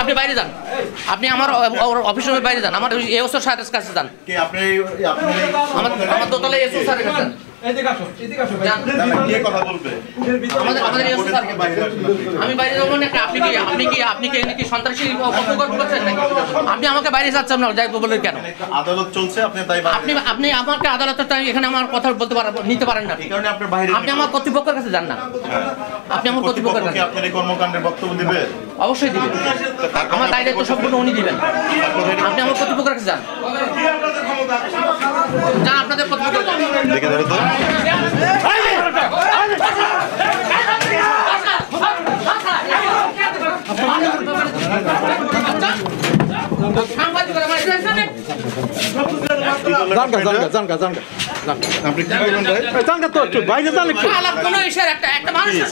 আপনি বাইরে যান, আপনি আমার অফিসের বাইরে যান, আমার এসও স্যারের কাছে যান। আমার দোতলায় এসও স্যারের কাছে যান। আমি বাইরে যাবো না। আপনি কি সন্ত্রাসী করছেন নাকি? আপনি আমাকে বাইরে যাচ্ছেন না যাই বলে কেন? আদালত চলছে, আপনি আমাকে আদালতের এখানে আমার কথা বলতে নিতে পারেন না। আপনি আমার কর্তৃপক্ষের কাছে যান না। আপনি আমার কর্তৃপক্ষের কাছে আপনার এই কর্মকাণ্ডের বক্তব্য দিবেন? অবশ্যই দিবেন। আমার দায়িত্ব সম্পূর্ণ উনি দিবেন। আপনি আমার কর্তৃপক্ষের কাছে যান, যান আপনাদের কর্তৃপক্ষের দেখে ধরো তো। আপনি কি করবেন ভাই? জানগা তো একটু বাইরে যান একটু। কোনো ইশারা একটা মানুষের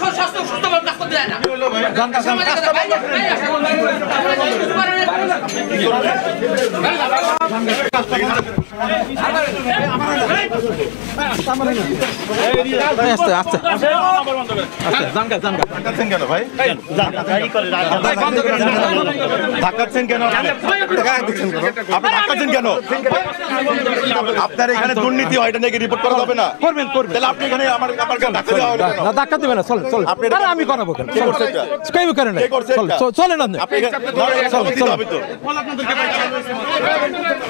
সুস্থভাবে কাজ করতে যায় না। ধাক্কাচ্ছেন কেন ভাই? ধাক্কাচ্ছেন কেন? আপনি ধাক্কাচ্ছেন কেন? আপনার এখানে দুর্নীতি হয়, এটা নাকি রিপোর্ট করা হবে না? করবেন করবেন। তাহলে আপনি এখানে আমার ধাক্কা দেওয়া হবে না, ধাক্কা দিবেন না। চল চল। আরে আমি করাবো কেন? কে করছে এটা? কেউ করে না। কে করছে এটা? চলেন আপনি। আপনি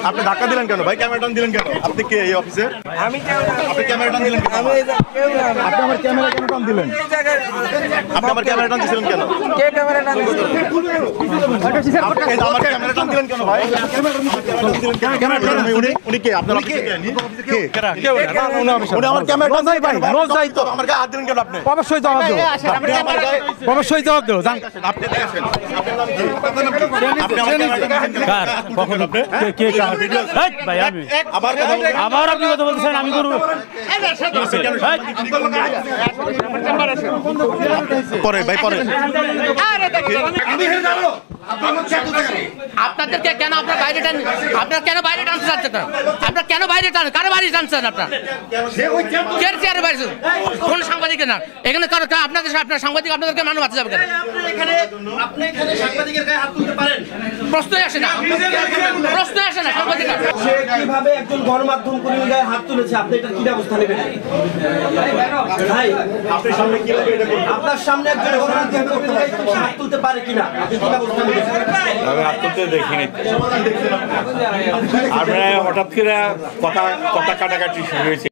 আপনি ধাক্কা দিলেন কেন ভাই? ক্যামেরা টান দিলেন কেন? আপনি কে এই অফিসে? আপনি ক্যামেরা টান দিলেন কেন? আপনি আমার ক্যামেরা কেন টান দিলেন? আপনি আমার ক্যামেরা টান দিছিলেন কেন? কে ক্যামেরা টান দিছে? আপনি আমার ক্যামেরা টান দিলেন কেন ভাই? ক্যামেরা টান উনি কে? আপনার অফিসে কে? উনি আমার ক্যামেরা টান ভাই নো যাই তো। আমার গায়ে হাত দিলেন কেন আপনি? অবশ্যই জবাব দেবো। আপনি আমার গায়ে অবশ্যই জবাব দেবো। জান আপনি দেখেন। আপনার নাম কি? আপনি আমার ক্যামেরা টান দিলেন কেন? কখন আপনি? কে ভাই আমি আবার আপনি কথা বলছেন আমি করব পরে ভাই পরে আপনাদেরকে কেন আপনার বাইরে টান? আপনার কেন বাইরে টানতে চাচ্ছেন? আপনার কেন বাইরে টান? কারো বাইরে টানছেন আপনার? কে চেয়ারে বাইরে? কোন সাংবাদিকের না? এখানে আপনার সাংবাদিক আপনাদেরকে মানব বাঁচা যাবে কেন? প্রশ্নই আসে না। প্রশ্নই আসে না সাংবাদিক। সে কিভাবে একজন গণমাধ্যম কর্মীর গায়ে হাত তুলেছে, আপনি এটা কি ব্যবস্থা নেবেন? ভাই আপনার সামনে কিভাবে এটা করবেন? আপনার সামনে একজন গণমাধ্যম কর্মীর গায়ে হাত তুলতে পারে কিনা, আপনি কি ব্যবস্থা নেবেন? আমি আত্মতে দেখিনি। আমরা হঠাৎ করে কথা কাটাকাটি শুরু হয়েছে।